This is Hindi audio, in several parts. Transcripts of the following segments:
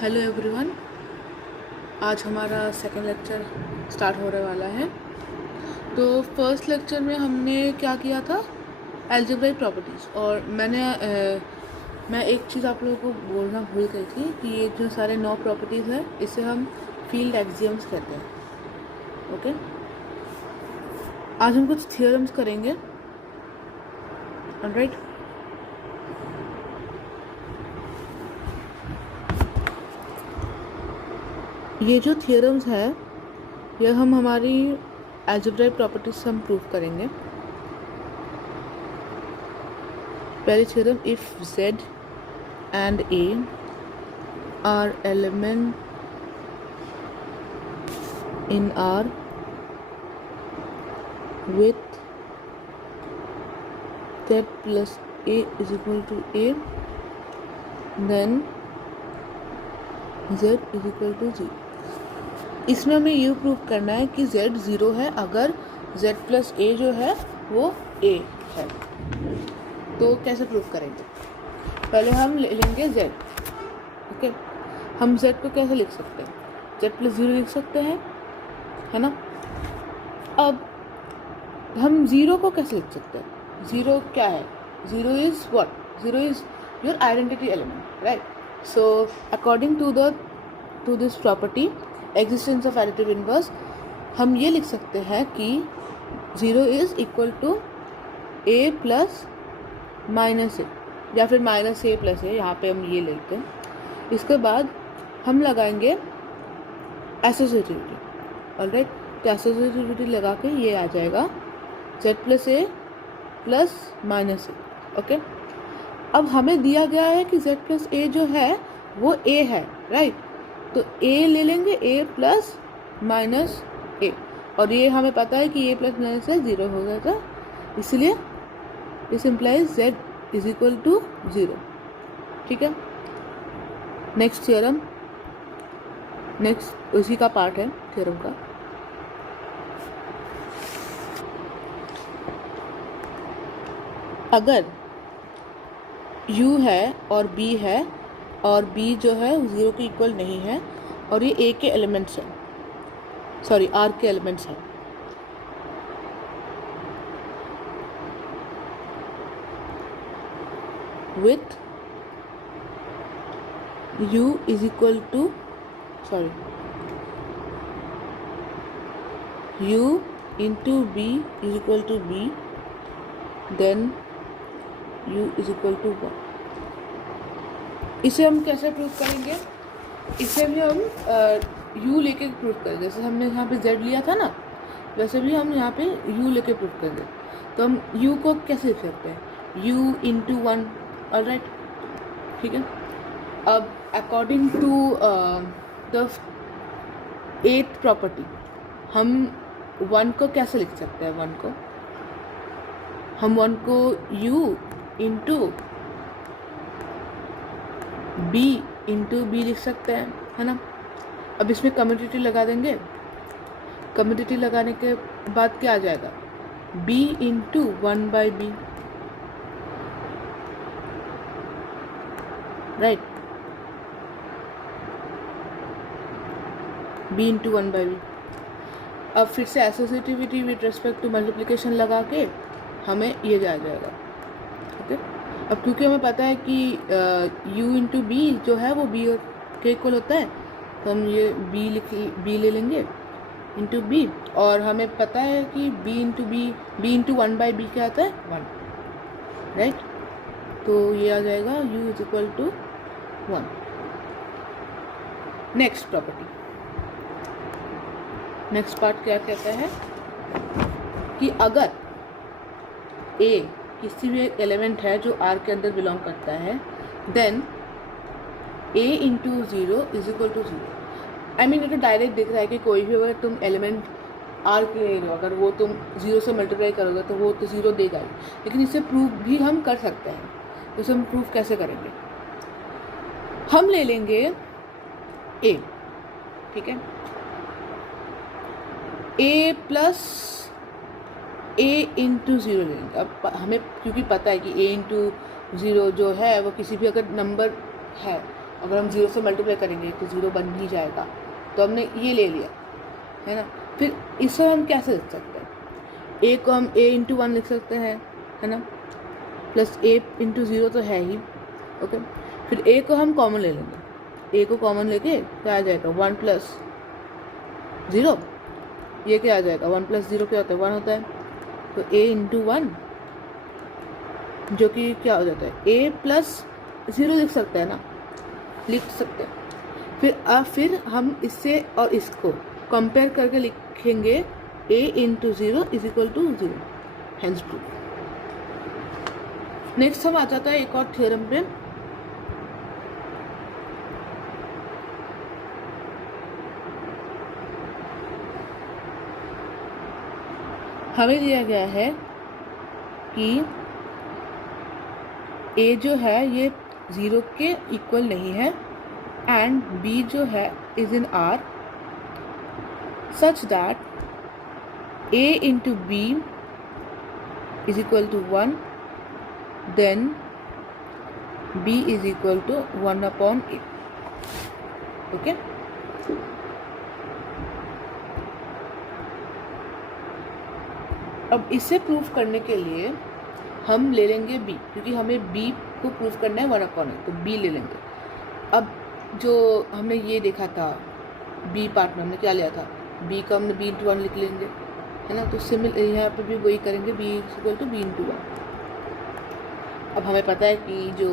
Hello everyone. आज हमारा सेकेंड लेक्चर स्टार्ट होने वाला है। तो फर्स्ट लेक्चर में हमने क्या किया था, अलजेब्राइक प्रॉपर्टीज़। और मैं एक चीज़ आप लोगों को बोलना भूल गई थी कि ये जो सारे 9 प्रॉपर्टीज़ है इसे हम फील्ड एक्सियम्स कहते हैं। ओके, आज हम कुछ थियोरम्स करेंगे। ऑलराइट, ये जो थियोरम्स है ये हम हमारी अलजेब्राइक प्रॉपर्टीज से हम प्रूव करेंगे। पहली theorem, if z and a are element in R with z plus a is equal to a, then z is equal to 0। इसमें हमें ये प्रूव करना है कि z 0 है अगर z प्लस a जो है वो a है। तो कैसे प्रूव करेंगे? पहले हम ले लेंगे z। ओके, हम z को कैसे लिख सकते हैं? z प्लस 0 लिख सकते हैं, है ना। अब हम 0 को कैसे लिख सकते हैं? 0 क्या है? 0 is what? 0 is your identity element, right. So according to this property existence of additive inverse, हम ये लिख सकते हैं कि 0 is equal to a plus minus a, या फिर माइनस ए प्लस ए, यहाँ पे हम ये लेते हैं। इसके बाद हम लगाएंगे एसोसिएटिविटी। ऑलराइट, तो एसोसिएटिविटी लगा के ये आ जाएगा z प्लस ए प्लस माइनस ए। ओके, अब हमें दिया गया है कि z प्लस ए जो है वो a है, राइट। तो a ले लेंगे, a प्लस माइनस ए, और ये हमें पता है कि a प्लस माइनस ए 0 हो जाता, इसलिए this implies z is equal to 0। ठीक है, नेक्स्ट थ्योरम, नेक्स्ट उसी का पार्ट है थ्योरम का। अगर u है और b है और b जो है 0 के इक्वल नहीं है और ये a के एलिमेंट्स हैं, सॉरी r के एलिमेंट्स हैं, with u is equal to u into b is equal to b, then u is equal to 1। इसे हम कैसे प्रूव करेंगे? इसे भी हम u लेके प्रूव करेंगे। जैसे हमने यहाँ पे z लिया था ना, वैसे भी हम यहाँ पे u लेके प्रूव करेंगे। तो हम u को कैसे लिख सकते हैं? u into 1। ऑलराइट, ठीक है। अब according to the 8th property हम 1 को कैसे लिख सकते हैं? 1 को हम 1 को u इंटू b लिख सकते हैं, है ना। अब इसमें कम्यूटेटिव लगा देंगे। कम्यूटेटिव लगाने के बाद क्या आ जाएगा? b into 1/b, right. b into 1/b। अब फिर से associativity with respect to multiplication लगा के हमें ये आ जाएगा। ओके, अब क्योंकि हमें पता है कि u इंटू बी जो है वो b के इक्वल होता है, तो हम ये b ले लेंगे इंटू b, और हमें पता है कि b इंटू 1/b क्या आता है? 1, राइट। तो ये आ जाएगा u is equal to 1। Next property, next part क्या कहता है कि अगर a किसी भी एलिमेंट है जो R के अंदर बिलोंग करता है, then a into 0 is equal to 0। I mean ये तो डायरेक्ट दिख रहा है कि कोई भी अगर तुम एलिमेंट R के ले लो, अगर वो तुम 0 से मल्टीप्लाई करोगे तो वो तो 0 देगा ही। लेकिन इसे प्रूव भी हम कर सकते हैं। तो इसे हम प्रूव कैसे करेंगे? हम ले लेंगे a, ठीक है, a प्लस a इंटू 0 ले लेंगे। अब हमें क्योंकि पता है कि a इंटू 0 जो है वो किसी भी अगर नंबर है अगर हम 0 से मल्टीप्लाई करेंगे तो 0 बन ही जाएगा। तो हमने ये ले लिया, है ना। फिर इसको हम कैसे लिख सकते हैं, a को हम a इंटू 1 लिख सकते हैं, है ना, प्लस a इंटू 0 तो है ही, ओके। फिर a को हम कॉमन ले लेंगे, a को कॉमन लेके क्या आ जाएगा 1 प्लस 0, ये क्या आ जाएगा 1 प्लस 0 क्या होता है 1 होता है, तो a इंटू 1 जो कि क्या हो जाता है a प्लस 0 लिख सकते हैं ना, लिख सकते हैं। फिर हम इससे और इसको कंपेयर करके लिखेंगे a into 0 is equal to 0, hence proof. Next हम आ जाता है एक और थ्योरम पे। हमें दिया गया है कि a जो है ये 0 के इक्वल नहीं है एंड b जो है is in R such that a into b is equal to 1, then b is equal to 1 upon a, okay. अब इसे प्रूफ करने के लिए हम ले लेंगे b, क्योंकि हमें b को प्रूफ करना है 1 अपॉन a, तो b ले लेंगे। अब जो हमने ये देखा था b पार्ट में हमने क्या लिया था, b का हमने b इंटू 1 लिख लेंगे, है ना। तो सिमिलर यहाँ पे भी वही करेंगे, b equal to b into 1। अब हमें पता है कि जो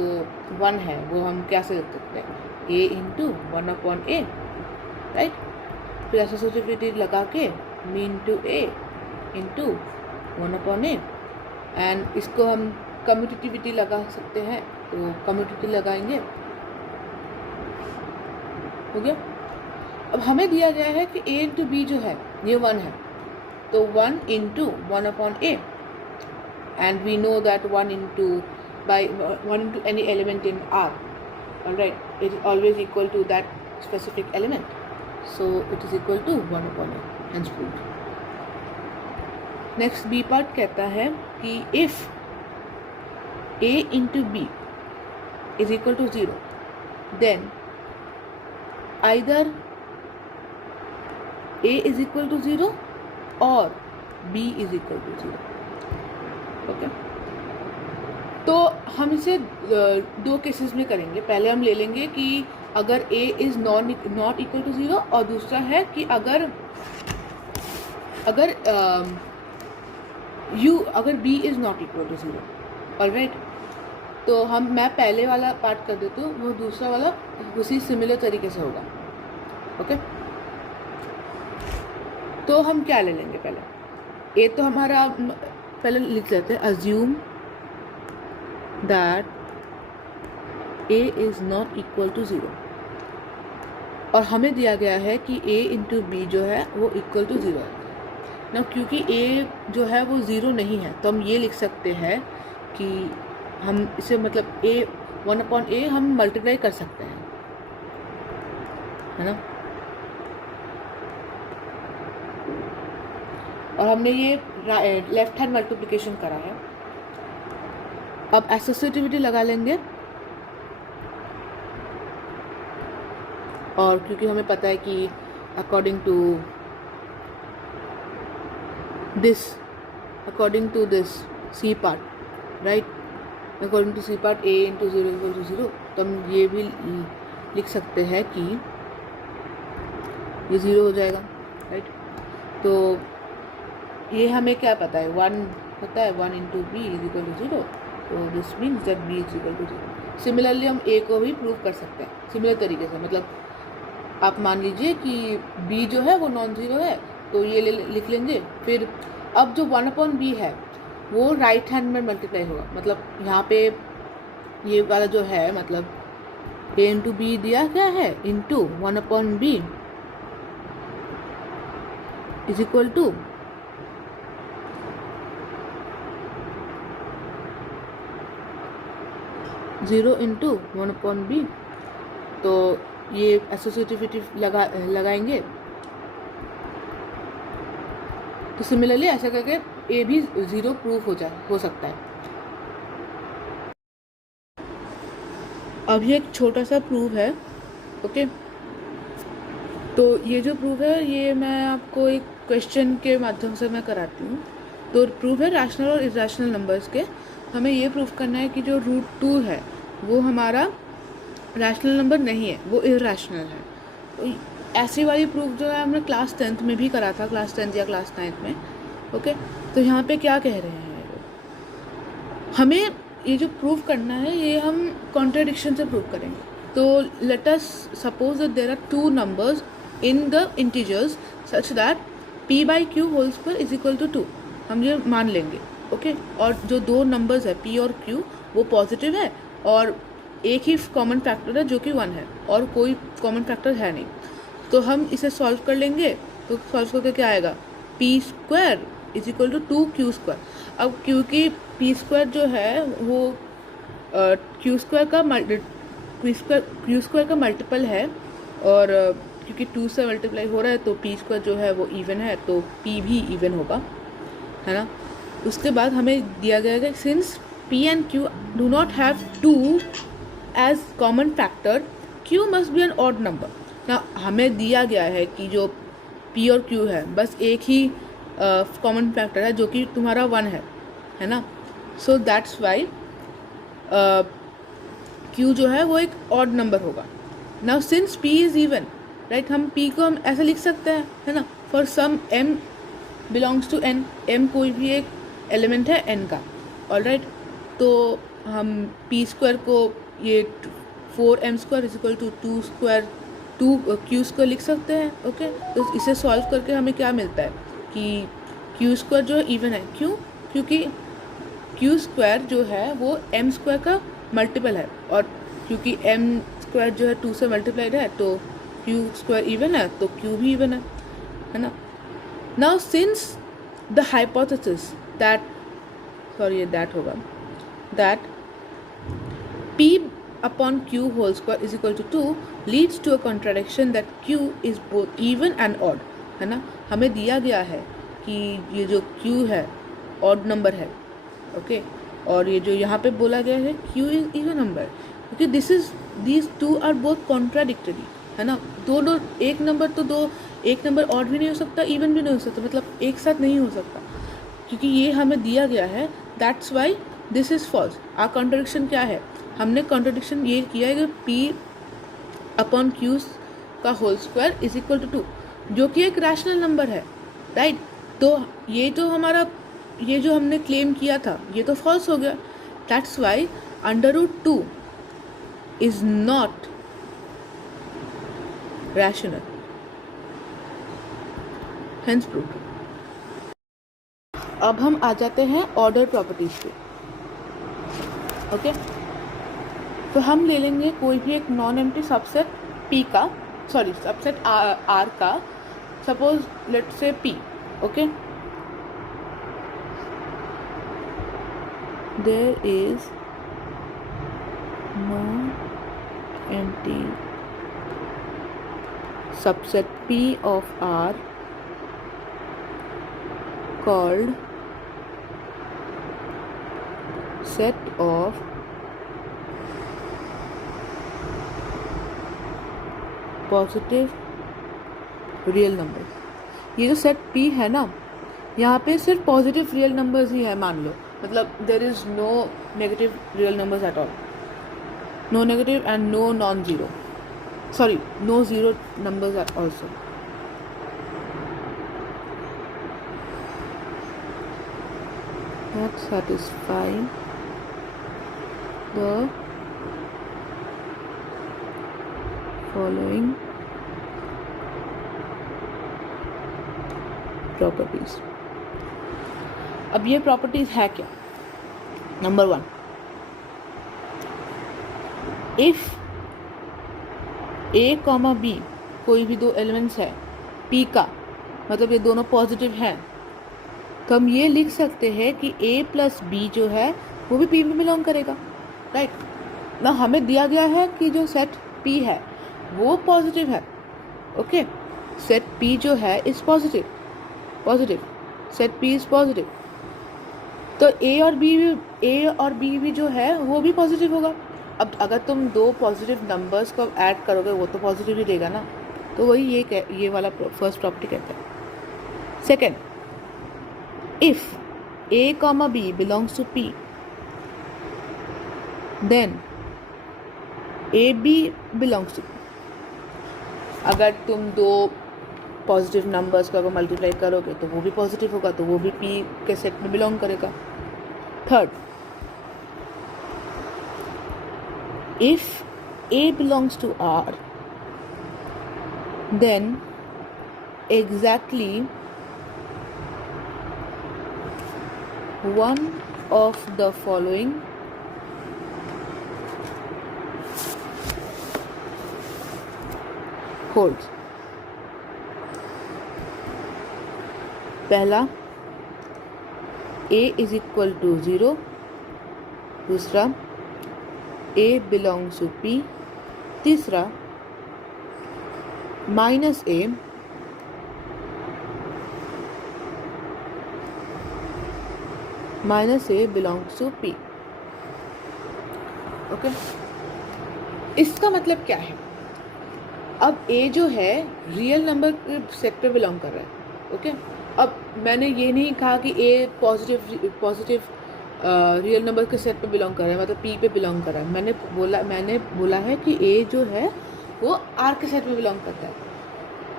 1 है वो हम कैसे लिख सकते हैं, a into 1 upon a, right. फिर एसोसिएटिविटी लगा के b into a into 1 upon a, and इसको हम कम्यूटेटिविटी लगा सकते हैं, तो कम्यूटेटिविटी लगाएंगे, हो गया। अब हमें दिया गया है कि a इंटू बी जो है ये 1 है, तो 1 into 1 upon a, and we know that 1 into any element in R, alright, it is always equal to that specific element, so it is equal to 1 upon a, hence proved. Next B part कहता है कि if a into b is equal to 0, then either a is equal to 0 or b is equal to 0, okay. तो हम इसे दो केसेस में करेंगे। पहले हम ले लेंगे कि अगर a is not equal to 0, और दूसरा है कि अगर b is not equal to 0, alright. तो मैं पहले वाला पार्ट कर देती हूँ, वो दूसरा वाला उसी सिमिलर तरीके से होगा, ओके। तो हम क्या ले लेंगे, पहले a तो हमारा पहले लिख लेते हैं, assume that a is not equal to 0, और हमें दिया गया है कि a इंटू बी जो है वो इक्वल टू 0 है ना। क्योंकि a जो है वो 0 नहीं है, तो हम ये लिख सकते हैं कि हम इसे मतलब a 1 अपॉन a हम मल्टीप्लाई कर सकते हैं, है ना। और हमने ये लेफ्ट हैंड मल्टीप्लिकेशन करा है। अब एसोसिएटिविटी लगा लेंगे, और क्योंकि हमें पता है कि according to this C part, right, according to C part a into 0 equal to 0, तो हम ये भी लिख सकते हैं कि ये 0 हो जाएगा, राइट। तो ये हमें क्या पता है, 1 पता है, 1 into B is equal to 0, तो this means that b is equal to 0। Similarly हम a को भी प्रूव कर सकते हैं सिमिलर तरीके से। मतलब आप मान लीजिए कि b जो है वो नॉन ज़ीरो है, तो ये लिख लेंगे। फिर अब जो 1 अपॉन b है वो राइट हैंड में मल्टीप्लाई होगा, मतलब यहाँ पे ये वाला जो है मतलब a इंटू बी दिया क्या है into 1 upon b is equal to 0 into 1 upon B. तो ये एसोसिएटिविटी लगाएंगे, तो सिमिलरली ऐसा करके ए भी 0 प्रूफ हो सकता है। अब ये एक छोटा सा प्रूफ है ओके, तो ये जो प्रूफ है ये मैं आपको एक क्वेश्चन के माध्यम से मैं कराती हूँ। तो प्रूफ है रैशनल और इरेशनल नंबर्स के। हमें ये प्रूफ करना है कि जो √2 है वो हमारा रैशनल नंबर नहीं है, वो इरेशनल है। तो ऐसी वाली प्रूफ जो है हमने क्लास 10th में भी करा था, क्लास 10th या क्लास 9th में। ओके, तो यहाँ पे क्या कह रहे हैं, हमें ये जो प्रूफ करना है ये हम कॉन्ट्रडिक्शन से प्रूफ करेंगे। तो let us suppose that there are 2 numbers in the integers such that p/q whole square is equal to 2, हम ये मान लेंगे। ओके, और जो 2 नंबर्स है p और q वो पॉजिटिव है और एक ही कॉमन फैक्टर है जो कि 1 है और कोई कॉमन फैक्टर है नहीं। तो हम इसे सॉल्व कर लेंगे। तो सॉल्व करके क्या आएगा, p² is equal to 2q²। अब क्योंकि p² जो है वो q² का मल्टीपल है और क्योंकि 2 से मल्टीप्लाई हो रहा है तो p² जो है वो इवन है, तो p भी इवन होगा, है ना। उसके बाद हमें दिया गया है since p and q do not have 2 as common factor, q must be an odd number ना। हमें दिया गया है कि जो p और q है बस एक ही कॉमन फैक्टर है जो कि तुम्हारा 1 है ना। सो दैट्स वाई q जो है वो एक ऑड नंबर होगा। Now since p is even, right, हम p को हम ऐसे लिख सकते हैं, है ना, for some m belongs to n, m कोई भी एक एलिमेंट है n का, ऑलराइट। तो हम p² को ये 4m² is equal to 2q² लिख सकते हैं। ओके, तो इसे सॉल्व करके हमें क्या मिलता है कि q² जो इवन है, क्यों, क्योंकि q² जो है वो m² का मल्टीपल है और क्योंकि m² जो है 2 से मल्टीप्लाइड है तो q² इवन है तो q भी इवन है ना। Now since the hypothesis that that p upon q whole square is equal to 2 leads to a contradiction that q is both even and odd, है ना। हमें दिया गया है कि ये जो q है ऑड नंबर है, ओके, और ये जो यहाँ पे बोला गया है q इज इवन नंबर, क्योंकि these two are both contradictory, है ना। दोनों एक नंबर ऑड भी नहीं हो सकता, इवन भी नहीं हो सकता, मतलब एक साथ नहीं हो सकता, क्योंकि ये हमें दिया गया है। That's why this is false. A contradiction क्या है, हमने कॉन्ट्रडिक्शन ये किया है कि p अपॉन q का whole square is equal to 2, जो कि एक रैशनल नंबर है, राइट। तो ये तो हमारा ये जो हमने क्लेम किया था ये तो फॉल्स हो गया। That's why √2 is not rational, hence proof. अब हम आ जाते हैं ऑर्डर प्रॉपर्टीज पे। ओके, तो हम ले लेंगे कोई भी एक नॉन एम्प्टी सबसेट p का, सबसेट R का, सपोज लेट्स से p, ओके। There is non empty subset p of R called set of positive real number. ये जो सेट p है ना, यहाँ पे सिर्फ पॉजिटिव रियल नंबर्स ही है, मान लो, मतलब there is no negative real numbers at all, no negative and no non zero, sorry no zero numbers at also. Not satisfying the following properties। अब ये प्रॉपर्टीज है क्या? नंबर 1, इफ a, b कोई भी 2 एलिमेंट्स है p का, मतलब ये दोनों पॉजिटिव हैं, तो हम ये लिख सकते हैं कि a प्लस b जो है वो भी p में बिलोंग करेगा, राइट ना। हमें दिया गया है कि जो सेट p है वो पॉजिटिव है, ओके। सेट p जो है is positive, set p is positive, तो a और b भी जो है वो भी पॉजिटिव होगा, अब अगर तुम दो पॉजिटिव नंबर्स को ऐड करोगे वो तो पॉजिटिव ही देगा ना, तो वही ये वाला फर्स्ट प्रॉपर्टी कहता है। Second, if a comma b belongs to p, then ab belongs to p। अगर तुम दो पॉजिटिव नंबर्स को अगर मल्टीप्लाई करोगे तो वो भी पॉजिटिव होगा, तो वो भी p के सेट में बिलोंग करेगा। Third, if a belongs to r, then exactly one of the following holds। पहला a is equal to 0, दूसरा a belongs to p, तीसरा minus a belongs to p। Okay, इसका मतलब क्या है? अब a जो है रियल नंबर के सेट पे बिलोंग कर रहा है। ओके, अब मैंने ये नहीं कहा कि a पॉजिटिव रियल नंबर के सेट पे बिलोंग कर रहा है, मतलब p पे बिलोंग कर रहा है। मैंने बोला है कि a जो है वो r के सेट में बिलोंग करता है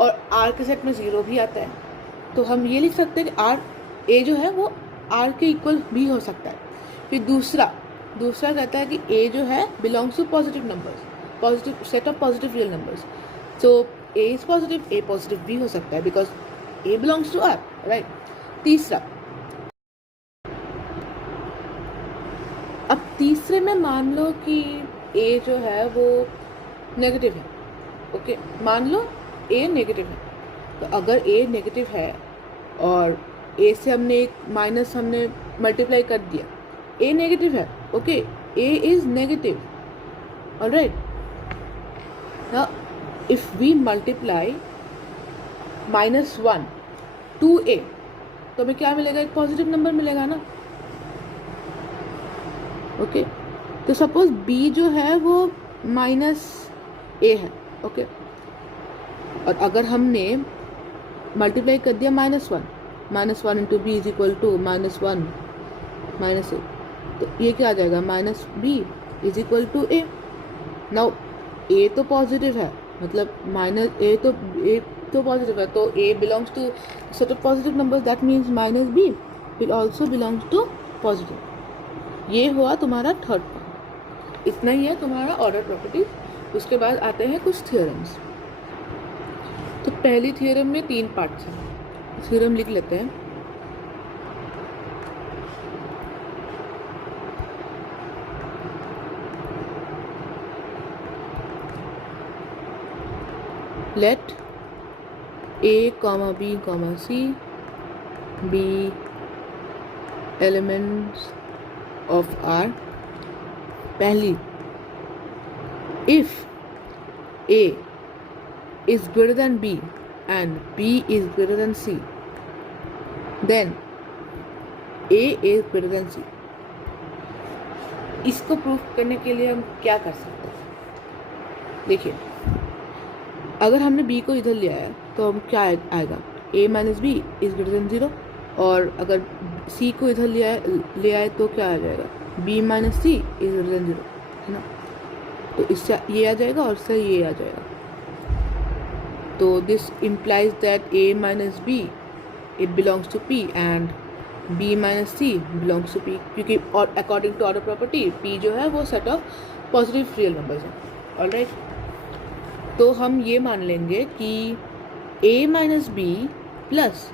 और r के सेट में 0 भी आता है, तो हम ये लिख सकते हैं कि a जो है वो r के इक्वल भी हो सकता है। फिर दूसरा कहता है कि a जो है belongs to positive numbers, positive set of positive real numbers, so a is positive, a positive भी हो सकता है because a belongs to r, right. तीसरा, अब तीसरे में मान लो कि a जो है वो नेगेटिव है। ओके, मान लो a नेगेटिव है, तो अगर a नेगेटिव है और a से हमने एक माइनस हमने मल्टीप्लाई कर दिया, a नेगेटिव है। ओके, a is negative, alright. Now if we multiply -1 to a, तो हमें क्या मिलेगा? एक पॉजिटिव नंबर मिलेगा ना। ओके, तो सपोज b जो है वो -a है। ओके, और अगर हमने मल्टीप्लाई कर दिया -1 into B is equal to -1 -a, तो ये क्या आ जाएगा? -b is equal to a। Now a तो पॉजिटिव है, मतलब a तो पॉजिटिव है, तो a belongs to set of positive numbers, that means -b will also belongs to positive. ये हुआ तुम्हारा थर्ड पार्ट। इतना ही है तुम्हारा ऑर्डर प्रॉपर्टी। उसके बाद आते हैं कुछ थियोरम्स। तो पहली थियोरम में 3 पार्ट्स हैं, थ्योरम लिख लेते हैं। Let a, b, c be elements of R। पहली, if a is greater than b and b is greater than c, then a is greater than c। इसको प्रूफ करने के लिए हम क्या कर सकते हैं? देखिए, अगर हमने b को इधर लिया है तो हम क्या आएगा? a minus B is greater than 0, और अगर c को इधर ले आए तो क्या आ जाएगा? b minus C is greater than 0, है ना। तो इससे ये आ जाएगा और इससे ये आ जाएगा। तो this implies that a minus B it belongs to p and b minus C belongs to p, क्योंकि और according to order property p जो है वो set of positive real numbers है। ऑलराइट, तो हम ये मान लेंगे कि a minus B plus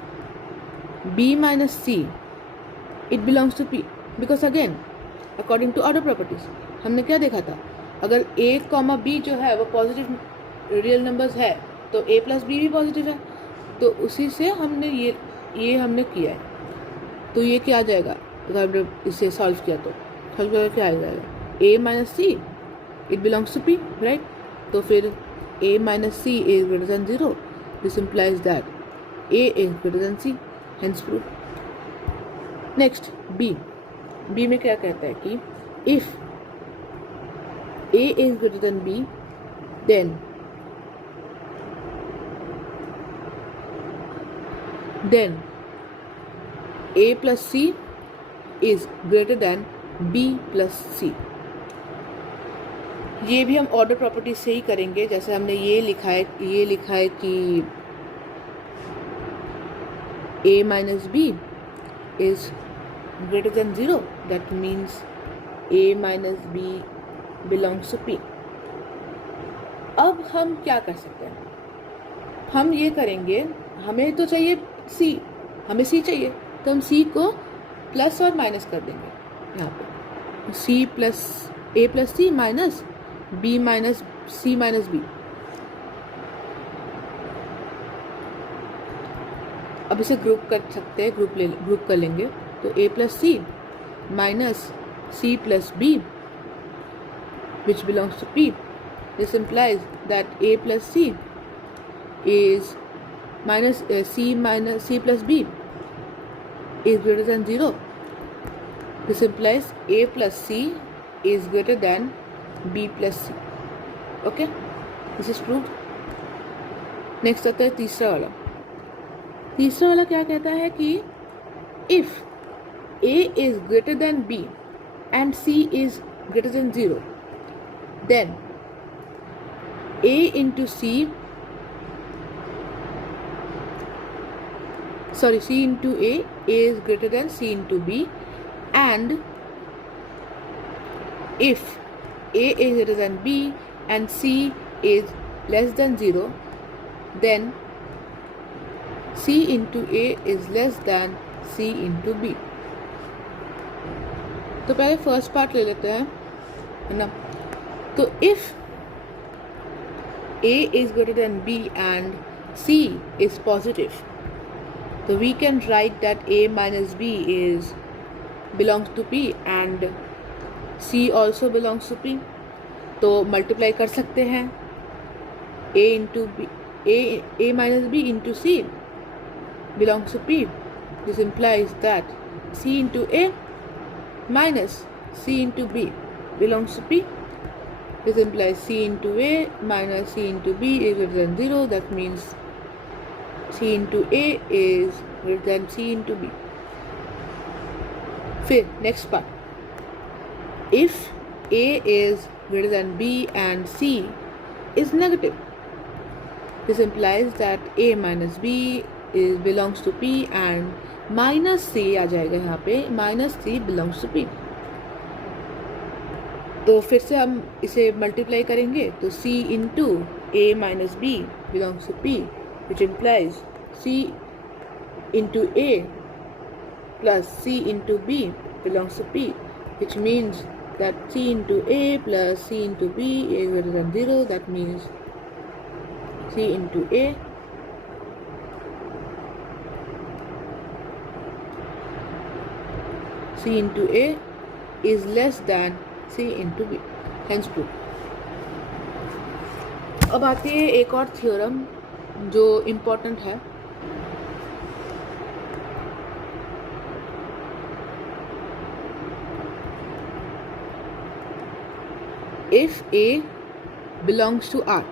b minus C it belongs to p, because again according to order properties हमने क्या देखा था? अगर a कॉमा b जो है वो पॉजिटिव रियल नंबर्स है तो a प्लस बी भी पॉजिटिव है, तो उसी से हमने ये हमने किया है। तो ये क्या आ जाएगा? अगर इसे सॉल्व किया तो क्या आ जाएगा? a minus C it belongs to p, right. तो फिर a minus c is greater than 0. This implies that a is greater than c, hence proof. Next, b में क्या कहता है कि if A is greater than B, then A plus C is greater than B plus C. ये भी हम ऑर्डर प्रॉपर्टी से ही करेंगे, जैसे हमने ये लिखा है कि A minus B is greater than 0, that means A minus B belongs to P. अब हम क्या कर सकते हैं, हम ये करेंगे, हमें तो चाहिए C, हमें C चाहिए, तो हम C को प्लस और माइनस कर देंगे यहाँ पे, C plus A plus C minus B minus C minus B. अब इसे ग्रुप कर सकते हैं, ग्रुप कर लेंगे, तो A plus C minus C plus B which belongs to P. This implies that A plus C is minus C plus B is greater than 0. This implies A plus C is greater than B plus C. Okay, this is proved. Next आता है तीसरा वाला क्या कहता है कि if A is greater than B and C is greater than 0, then A into C into A is greater than C into B, and if A is greater than B and C is less than 0, then C into A is less than C into B. तो पहले फर्स्ट पार्ट ले लेते हैं, है ना. तो if A is greater than B and C is positive, so we can write that A minus B belongs to P and C also belongs to P. तो मल्टीप्लाई कर सकते हैं, A minus B into C belongs to P. This implies that C into A minus C into B belongs to P. This implies C into A minus C into B is greater than 0. That means C into A is greater than C into B. फिर next part, if A is greater than B and C is negative, this implies that A minus B belongs to P and minus C आ जाएगा यहाँ पे, minus C belongs to P. तो फिर से हम इसे मल्टीप्लाई करेंगे, तो C into A minus B belongs to P, which implies C into A plus C into B belongs to P, which means that C into A plus C into B is greater than 0. That means C into A is less than C into B. Hence proof. अब आती है एक और थ्योरम जो इम्पोर्टेंट है. If A belongs to R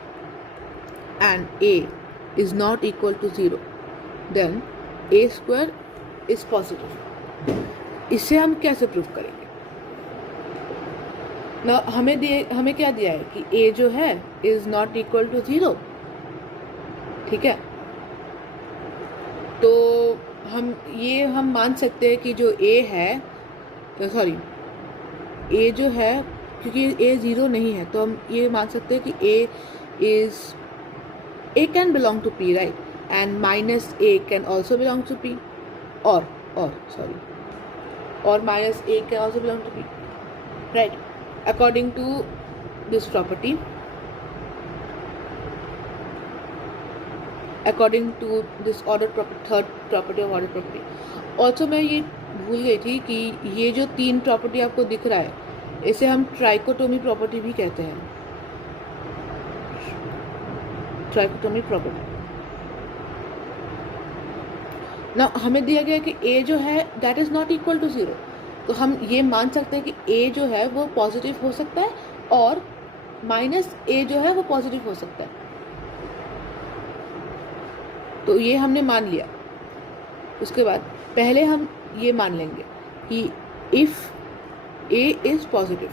and A is not equal to 0, then A square is positive. इसे हम कैसे प्रूफ करेंगे ना. हमें क्या दिया है कि A जो है इज नॉट इक्वल टू 0. ठीक है, तो हम मान सकते हैं कि जो A है, A जो है, क्योंकि A 0 नहीं है, तो हम ये मान सकते हैं कि A can belong to P, right? And minus A can also belong to P, or minus A can also belong to P, right? According to this property, according to this third property of order property. Also मैं ये भूल गई थी कि ये जो 3 प्रॉपर्टी आपको दिख रहा है, इसे हम ट्राइकोटोमी प्रॉपर्टी भी कहते हैं. ट्राइकोटोमी प्रॉपर्टी ना, हमें दिया गया कि A जो है that is not equal to 0, तो हम ये मान सकते हैं कि A जो है वो पॉजिटिव हो सकता है और माइनस ए जो है वो पॉजिटिव हो सकता है। तो ये हमने मान लिया। उसके बाद पहले हम ये मान लेंगे कि इफ़ ए इज़ पॉजिटिव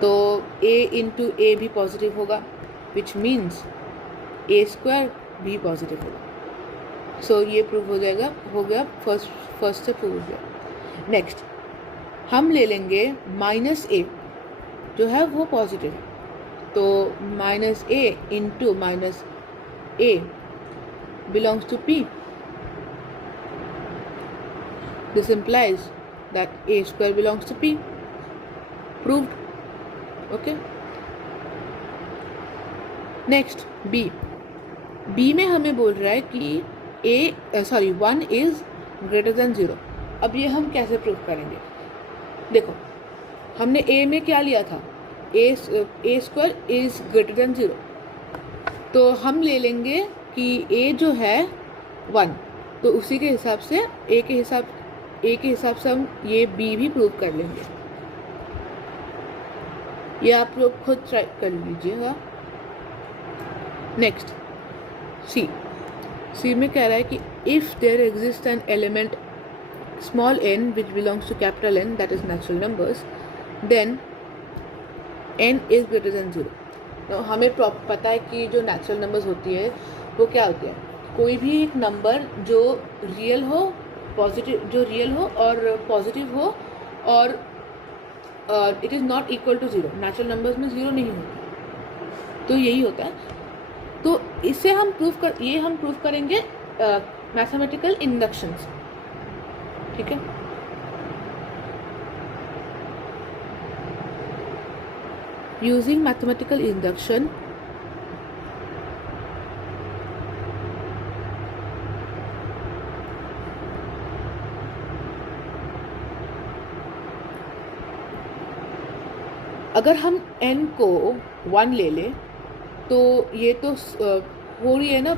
तो ए इंटू ए भी पॉजिटिव होगा, विच मीन्स ए स्क्वायर भी पॉजिटिव होगा। सो ये प्रूव हो जाएगा, हो गया, फर्स्ट से प्रूव हो गया। नेक्स्ट हम ले लेंगे माइनस ए जो है वो पॉजिटिव है, तो minus A into minus A belongs to P. This implies that A square belongs to P. Proved. Okay. Next B. B में हमें बोल रहा है कि 1 is greater than 0. अब ये हम कैसे प्रूव करेंगे? देखो हमने A में क्या लिया था, A square is greater than 0, तो हम ले लेंगे कि a जो है 1, तो उसी के हिसाब से a के हिसाब से हम ये b भी प्रूव कर लेंगे। ये आप लोग खुद ट्राई कर लीजिएगा। नेक्स्ट C में कह रहा है कि if there exist an element small n which belongs to capital N that is natural numbers then n is greater than 0। तो हमें पता है कि जो नेचुरल नंबर्स होती है वो क्या होती है, कोई भी एक नंबर जो रियल हो, और पॉजिटिव हो और it is not equal to 0। Natural numbers में 0 नहीं होता, तो यही होता है। तो इसे हम प्रूव करेंगे मैथमेटिकल इंडक्शन से, ठीक है। यूजिंग मैथमेटिकल इंडक्शन अगर हम n को 1 ले लें तो ये तो हो रही है ना,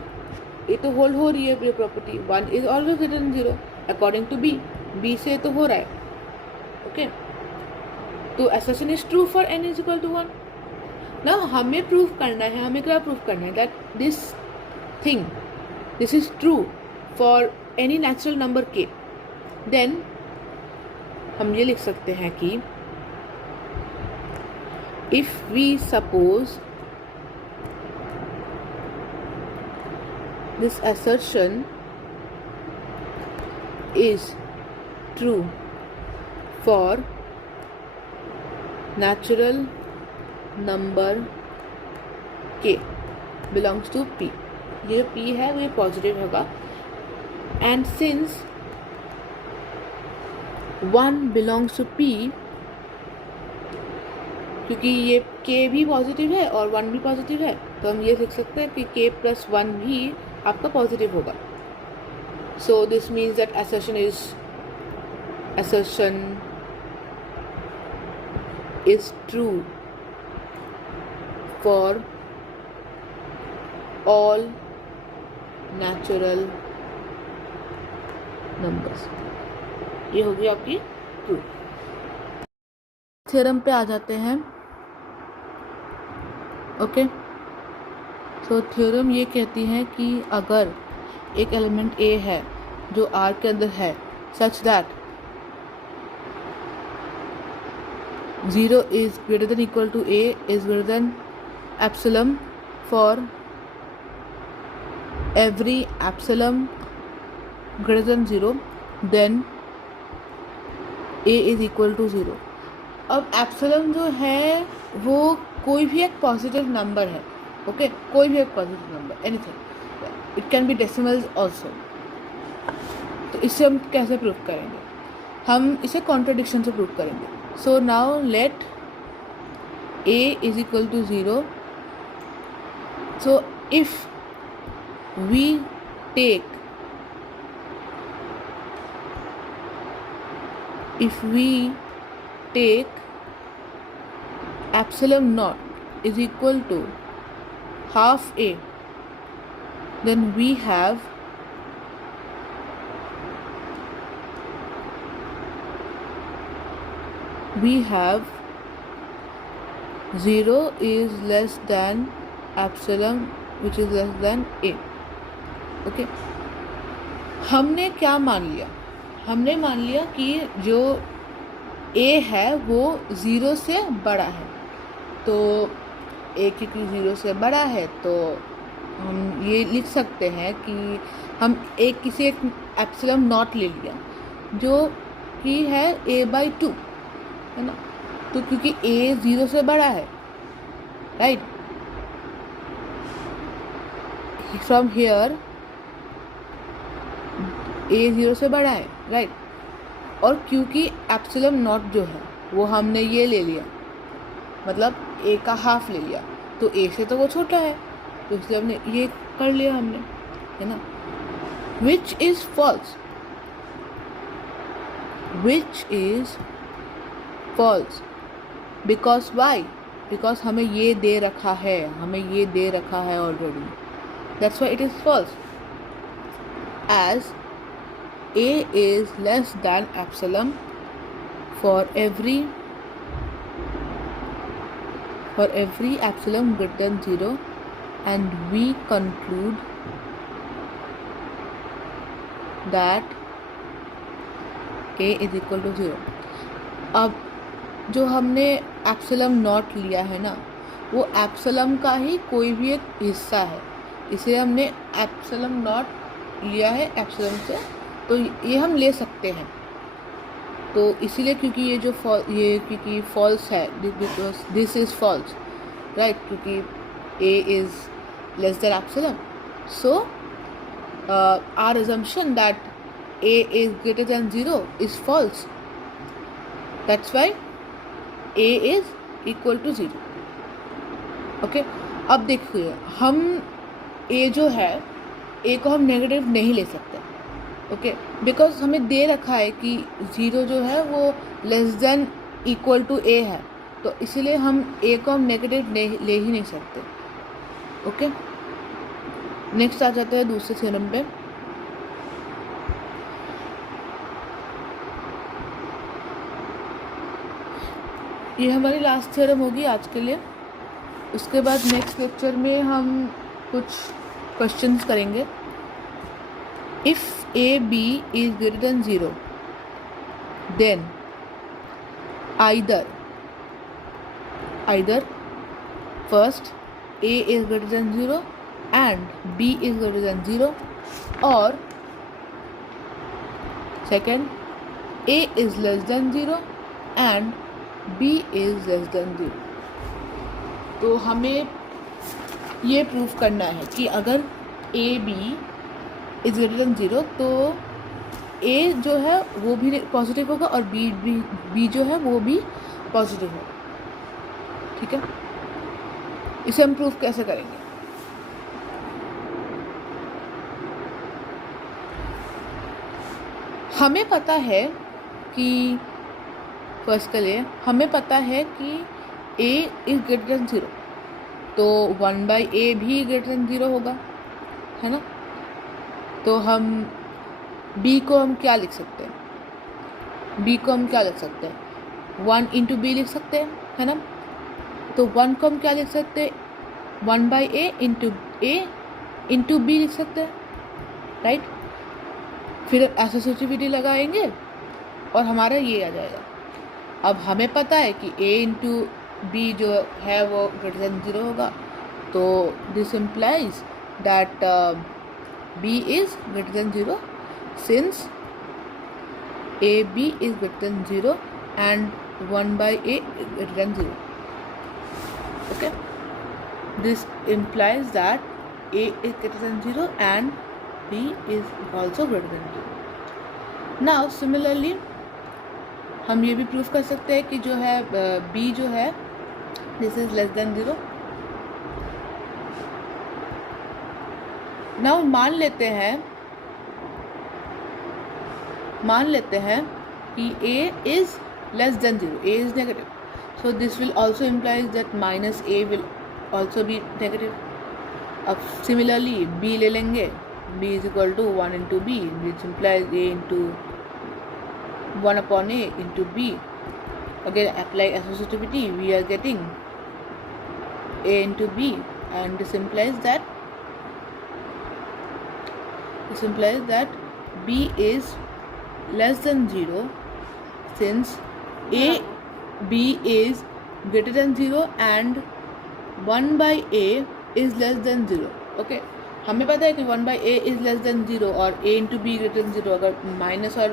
ये तो होल्ड हो रही है ये property, 1 is always greater than 0 according to b से तो हो रहा है, ओके। तो assertion is true for n is equal to 1 ना। हमें प्रूव करना है, हमें क्या प्रूव करना है, that this is true for any natural number k। देन हम ये लिख सकते हैं कि if we suppose this assertion is true for natural number k belongs to p, ये p है वो ये पॉजिटिव होगा, and since 1 belongs to p, क्योंकि ये k भी पॉजिटिव है और 1 भी पॉजिटिव है, तो हम ये लिख सकते हैं कि k प्लस 1 भी आपका पॉजिटिव होगा। So this means that assertion is true for all natural numbers। ये होगी आपकी प्रूफ। थ्योरम पे आ जाते हैं, ओके। सो थ्योरम ये कहती है कि अगर एक एलिमेंट a है जो R के अंदर है such that 0 is greater than equal to a is greater than epsilon for every epsilon greater than 0, then a is equal to 0। अब एप्सिलम जो है वो कोई भी एक पॉजिटिव नंबर है, ओके, कोई भी एक positive number, anything, it can be decimals also. तो इससे हम कैसे प्रूव करेंगे, हम इसे कॉन्ट्रडिक्शन से प्रूव करेंगे। So now let a is equal to 0। So if we take epsilon naught is equal to half a, then we have 0 is less than epsilon which is less than a. Okay, हमने क्या मान लिया? हमने मान लिया कि जो a है वो 0 से बड़ा है, तो a क्योंकि 0 से बड़ा है तो हम ये लिख सकते हैं कि हम किसी एक एप्सिलॉन नॉट ले लिया जो कि है a/2, है ना। तो क्योंकि a 0 से बड़ा है, राइट, फ्रॉम हियर a 0 से बड़ा है, राइट, और क्योंकि एप्सिलॉन नॉट जो है वो हमने ये ले लिया, मतलब a का हाफ ले लिया, तो a से तो वो छोटा है, तो इसलिए हमने ये कर लिया हमने, है ना। Which is false, which is false, because why, because हमें ये दे रखा है, हमें ये दे रखा है already, that's why it is false, as a is less than epsilon for every epsilon greater than 0, and we conclude that a is equal to 0. अब जो हमने एप्सिलम नॉट लिया है ना, वो एप्सिलम का ही कोई भी एक हिस्सा है, इसे हमने एप्सिलम नॉट लिया है एप्सिलम से, तो ये हम ले सकते हैं। तो इसीलिए क्योंकि ये जो क्योंकि फॉल्स है, because this is false, right, क्योंकि a is less than epsilon, so our assumption that a is greater than 0 is false. That's why a is equal to 0. Okay, अब देखिए हम a जो है, a को हम नेगेटिव नहीं ले सकते, ओके, बिकॉज हमें दे रखा है कि 0 जो है वो less than equal to a है, तो इसीलिए हम a को हम नेगेटिव ले ही नहीं सकते। ओके, नेक्स्ट आ जाते हैं दूसरे थ्योरम पे। ये हमारी लास्ट थ्योरम होगी आज के लिए। उसके बाद नेक्स्ट लेक्चर में हम कुछ क्वेश्चंस करेंगे। If AB is greater than 0, then either first A is greater than 0 and B is greater than 0, or second A is less than 0 and B is less than 0। तो हमें ये प्रूफ करना है कि अगर AB इज ग्रेटर देन 0 तो A जो है वो भी पॉजिटिव होगा और B जो है वो भी पॉजिटिव होगा। ठीक है, इसे हम प्रूफ कैसे करेंगे? हमें पता है कि फर्स्ट के लिए हमें पता है कि A इज ग्रेटर देन 0, तो 1/a भी ग्रेटर देन 0 होगा, है ना। तो हम B को हम क्या लिख सकते हैं? B को हम क्या लिख सकते हैं? 1 इंटू बी लिख सकते हैं, है ना। तो 1 को हम क्या लिख सकते हैं? 1/a इंटू बी लिख सकते हैं, राइट। फिर एसोसिएटिविटी लगाएंगे और हमारा ये आ जाएगा। अब हमें पता है कि a इंटू बी जो है वो ग्रेटर देन 0 होगा, तो this implies that B is greater than 0 since AB is greater than 0 and 1/a is greater than 0. Okay, this implies that A is greater than 0 and B is also greater than 0. Now similarly हम ये भी प्रूफ कर सकते हैं कि जो है B जो है this is less than 0. Now मान लेते हैं कि A is less than 0, A is negative, so this will also implies that minus A will also be negative. अब similarly B ले लेंगे, B is equal to 1 into B, which implies A into 1/a into B. Again apply associativity, we are getting a into b, and this implies that b is less than 0 since b is greater than 0 and 1 by a is less than 0. Okay, हमें पता है कि 1 by a is less than 0 और a into b greater than 0. अगर माइनस और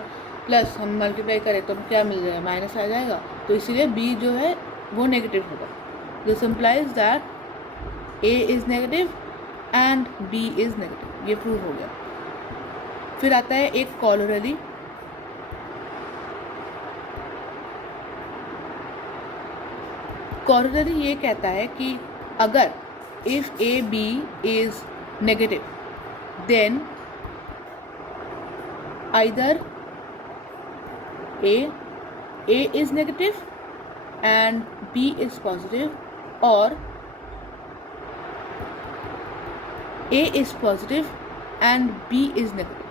प्लस हम मल्टीप्लाई करें तो क्या मिल जाएगा, माइनस आ जाएगा, तो इसीलिए b जो है वो नेगेटिव होगा. This implies that a is negative and b is negative. ये प्रूव हो गया. फिर आता है एक कॉलोररी. कॉलोररी ये कहता है कि अगर if a b is negative then either a is negative and b is positive or a is positive and b is negative.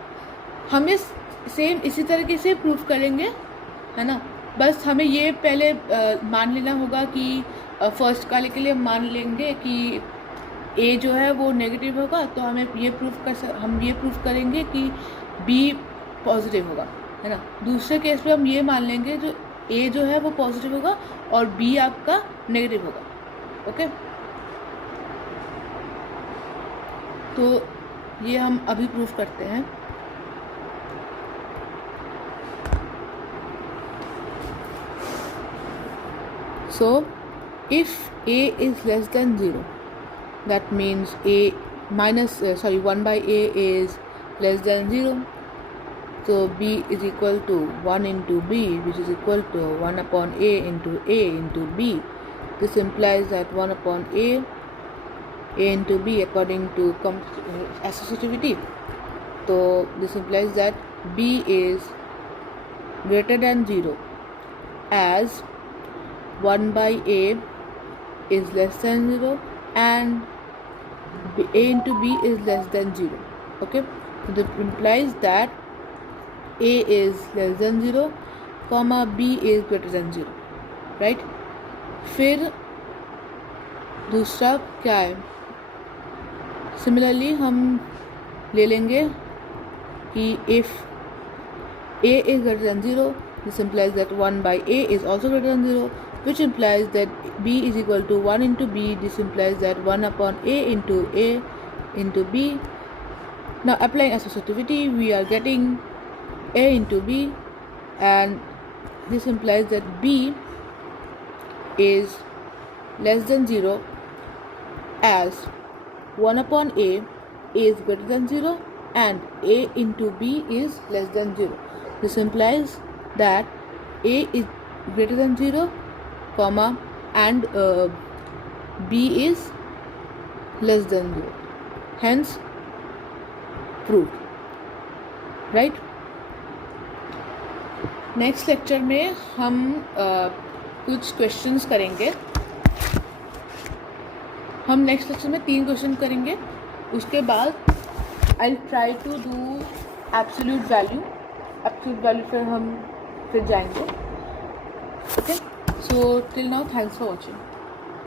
हम इस सेम इसी तरीके से प्रूफ करेंगे, है ना. बस हमें ये पहले मान लेना होगा कि फर्स्ट वाले के लिए मान लेंगे कि ए जो है वो नेगेटिव होगा, तो हमें ये प्रूफ करेंगे कि बी पॉजिटिव होगा, है ना. दूसरे केस में हम ये मान लेंगे जो ए जो है वो पॉजिटिव होगा और बी आपका नेगेटिव होगा. ओके, तो ये हम अभी प्रूफ करते हैं. So if a is less than 0, that means a minus 1 by a is less than 0. So b is equal to 1 into b, which is equal to 1 upon a into b. This implies that 1 upon a into b according to associativity. So this implies that b is greater than 0 as 1 by a is less than 0 and a into b is less than 0. Okay, so this implies that a is less than 0 comma b is greater than 0, right. फिर दूसरा क्या है, सिमिलरली हम ले लेंगे कि if a is greater than 0, this implies that 1 by a is also greater than 0, which implies that b is equal to 1 into b. This implies that 1 upon a into b. Now applying associativity, we are getting a into b, and this implies that b is less than 0 as 1 upon a is greater than 0 and a into b is less than 0. This implies that a is greater than 0 comma and b is less than 0, hence proved, right. Next lecture में हम कुछ क्वेश्चंस करेंगे. हम नेक्स्ट लेक्चर में 3 क्वेश्चन करेंगे. उसके बाद I try to do absolute value फिर हम जाएंगे. Okay, so till now, thanks for watching.